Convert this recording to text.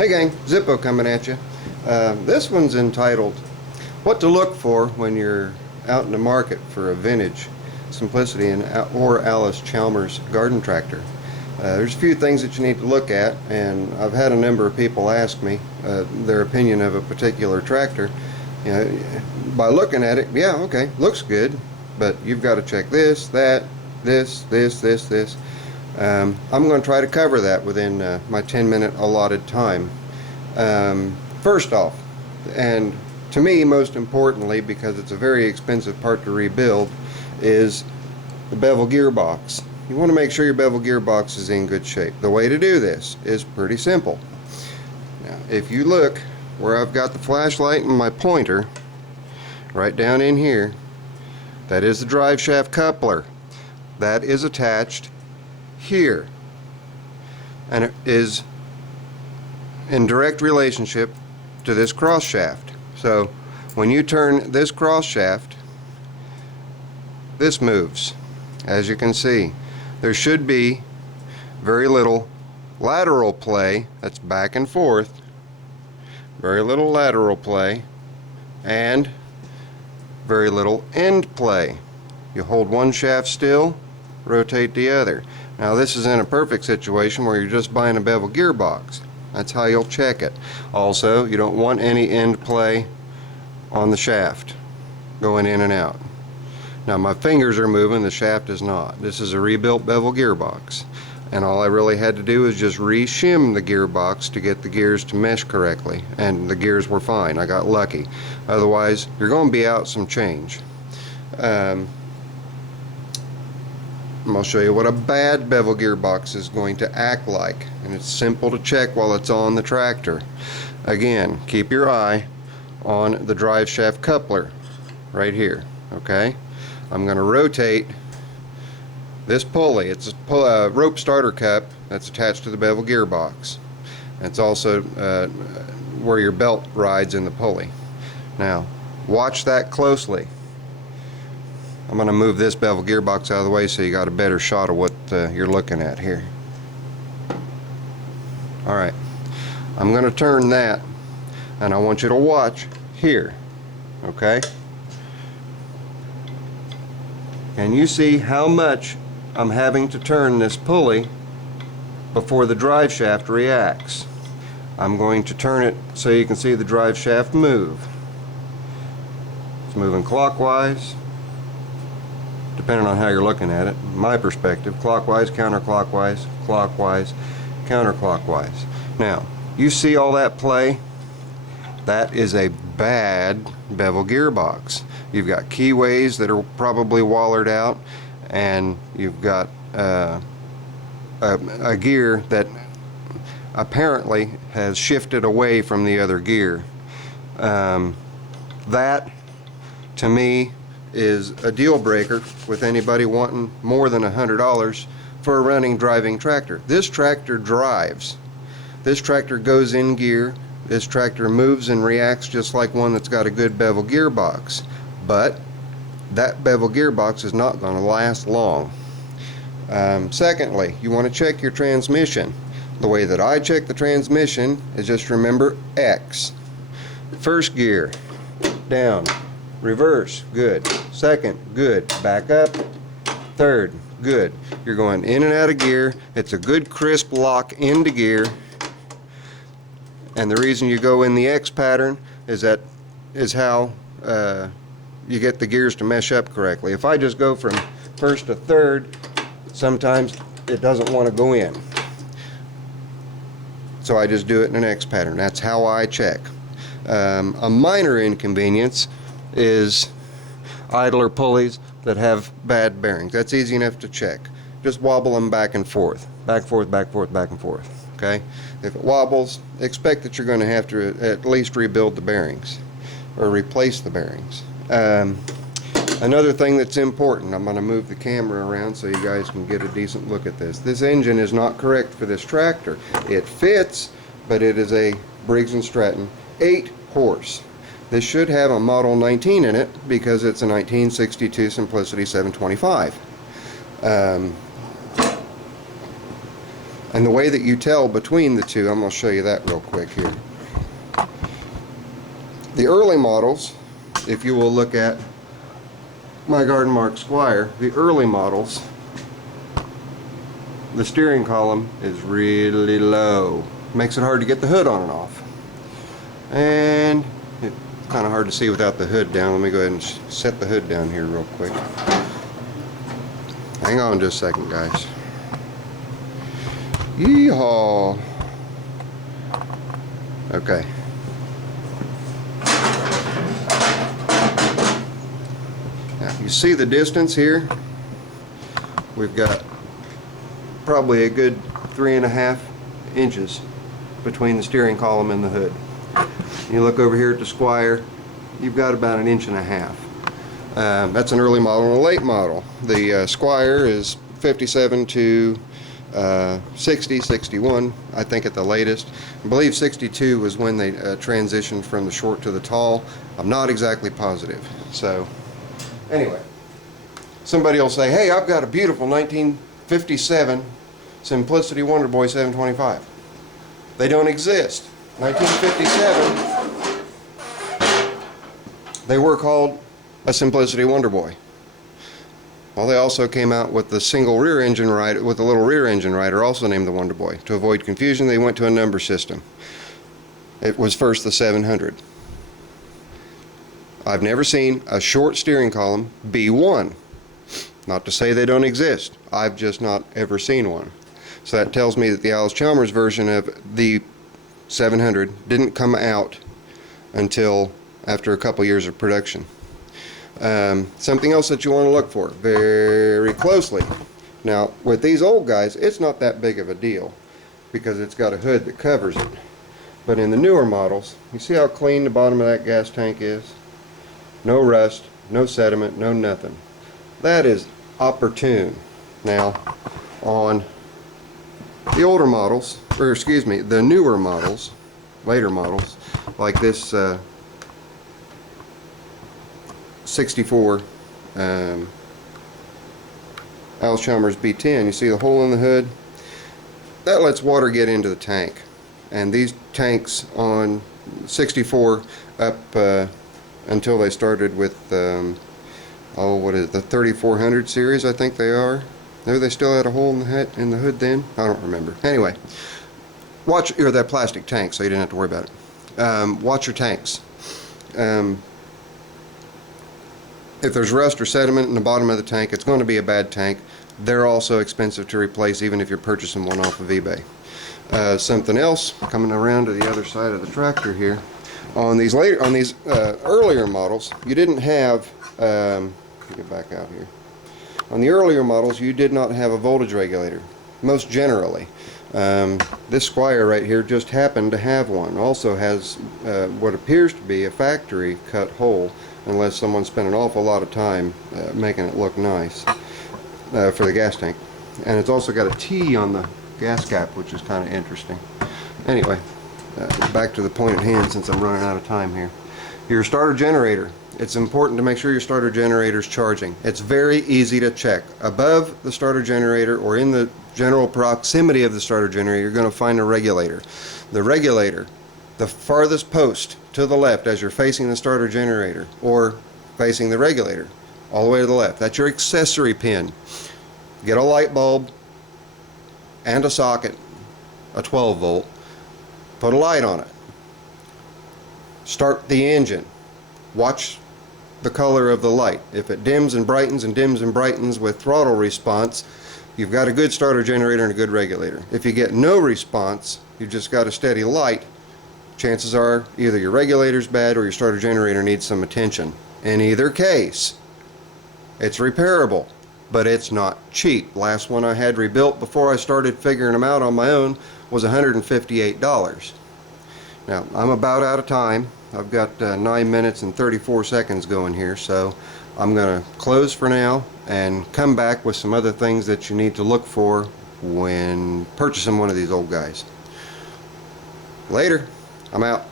Hey gang, Zippo coming at you. This one's entitled What to Look For When You're Out in the Market for a Vintage Simplicity or Allis Chamlers Garden Tractor. There's a few things that you need to look at, and I've had a number of people ask me their opinion of a particular tractor. You know, by looking at it, yeah, okay, looks good, but you've got to check this, that, this. I'm going to try to cover that within my 10-minute allotted time. First off, and to me most importantly, because it's a very expensive part to rebuild, is the bevel gear box. You want to make sure your bevel gear box is in good shape. The way to do this is pretty simple. Now, if you look where I've got the flashlight and my pointer, right down in here, that is the drive shaft coupler. That is attached here, and it is in direct relationship to this cross shaft. So when you turn this cross shaft, this moves. As you can see, there should be very little lateral play. That's back and forth, very little lateral play, and very little end play. You hold one shaft still, rotate the other. Now this is in a perfect situation where you're just buying a bevel gear box. That's how you'll check it. Also, you don't want any end play on the shaft going in and out. Now my fingers are moving, the shaft is not. This is a rebuilt bevel gear box, and all I really had to do is just re-shim the gearbox to get the gears to mesh correctly, and the gears were fine. I got lucky. Otherwise, you're going to be out some change. I'll show you what a bad bevel gearbox is going to act like, and it's simple to check while it's on the tractor. Again, keep your eye on the drive shaft coupler right here. Okay, I'm going to rotate this pulley. It's a rope starter cup that's attached to the bevel gearbox. It's also where your belt rides in the pulley. Now watch that closely. I'm going to move this bevel gearbox out of the way so you got a better shot of what you're looking at here. Alright, I'm going to turn that, and I want you to watch here. Okay? Can you see how much I'm having to turn this pulley before the drive shaft reacts? I'm going to turn it so you can see the drive shaft move. It's moving clockwise, depending on how you're looking at it. My perspective, clockwise, counterclockwise, clockwise, counterclockwise. Now, you see all that play? That is a bad bevel gearbox. You've got keyways that are probably wallered out, and you've got a gear that apparently has shifted away from the other gear. That, to me, is a deal breaker with anybody wanting more than $100 for a running driving tractor. This tractor drives. This tractor goes in gear. This tractor moves and reacts just like one that's got a good bevel gearbox. But that bevel gearbox is not going to last long. Secondly, you want to check your transmission. The way that I check the transmission is just remember X. First gear, down. Reverse, good. Second, good. Back up. Third, good. You're going in and out of gear. It's a good crisp lock into gear. And the reason you go in the X pattern is how you get the gears to mesh up correctly. If I just go from first to third, sometimes it doesn't want to go in. So I just do it in an X pattern. That's how I check. A minor inconvenience is idler pulleys that have bad bearings. That's easy enough to check. Just wobble them back and forth, back and forth. Okay? If it wobbles, expect that you're going to have to at least rebuild the bearings or replace the bearings. Another thing that's important, I'm going to move the camera around so you guys can get a decent look at this. This engine is not correct for this tractor. It fits, but it is a Briggs & Stratton 8 horse. This should have a Model 19 in it because it's a 1962 Simplicity 725. And the way that you tell between the two, I'm going to show you that real quick here. The early models, if you will look at my Garden Mark Squire, the early models, the steering column is really low. Makes it hard to get the hood on and off. And it's kind of hard to see without the hood down. Let me go ahead and set the hood down here real quick. Hang on just a second, guys. Yeehaw. Okay. Now, you see the distance here? We've got probably a good 3.5 inches between the steering column and the hood. You look over here at the Squire, you've got about 1.5 inches. That's an early model and a late model. The Squire is 57 to 60, 61, I think at the latest. I believe 62 was when they transitioned from the short to the tall. I'm not exactly positive. So anyway, somebody will say, hey, I've got a beautiful 1957 Simplicity Wonder Boy 725. They don't exist. 1957, they were called a Simplicity Wonder Boy. Well, they also came out with the single rear engine rider, with a little rear engine rider, also named the Wonder Boy. To avoid confusion, they went to a number system. It was first the 700. I've never seen a short steering column B1. Not to say they don't exist. I've just not ever seen one. So that tells me that the Allis-Chalmers version of the 700 didn't come out until after a couple years of production. Something else that you want to look for very closely. Now, with these old guys, it's not that big of a deal because it's got a hood that covers it. But in the newer models, you see how clean the bottom of that gas tank is? No rust, no sediment, no nothing. That is opportune. Now, on the older models, or excuse me, the newer models, later models, like this 64 Allis-Chalmers B10, you see the hole in the hood? That lets water get into the tank. And these tanks on 64 up until they started with what is it, the 3400 series, I think they are. Maybe they still had a hole in the hood then? I don't remember. Anyway, watch that plastic tank so you didn't have to worry about it. Watch your tanks. If there's rust or sediment in the bottom of the tank, it's going to be a bad tank. They're also expensive to replace even if you're purchasing one off of eBay. Something else, coming around to the other side of the tractor here, on these earlier models, you didn't have, let me get back out here. On the earlier models, you did not have a voltage regulator, most generally. This Squire right here just happened to have one. Also has what appears to be a factory cut hole, unless someone spent an awful lot of time making it look nice for the gas tank. And it's also got a T on the gas cap, which is kind of interesting. Anyway, back to the point at hand since I'm running out of time here. Your starter generator. It's important to make sure your starter generator is charging. It's very easy to check. Above the starter generator or in the general proximity of the starter generator, you're going to find a regulator. The regulator, the farthest post to the left as you're facing the starter generator or facing the regulator, all the way to the left. That's your accessory pin. Get a light bulb and a socket, a 12 volt. Put a light on it. Start the engine. Watch the color of the light. If it dims and brightens and dims and brightens with throttle response, you've got a good starter generator and a good regulator. If you get no response, you've just got a steady light, chances are either your regulator's bad or your starter generator needs some attention. In either case, it's repairable, but it's not cheap. Last one I had rebuilt before I started figuring them out on my own was $158. Now, I'm about out of time. I've got 9 minutes and 34 seconds going here, so I'm going to close for now and come back with some other things that you need to look for when purchasing one of these old guys. Later. I'm out.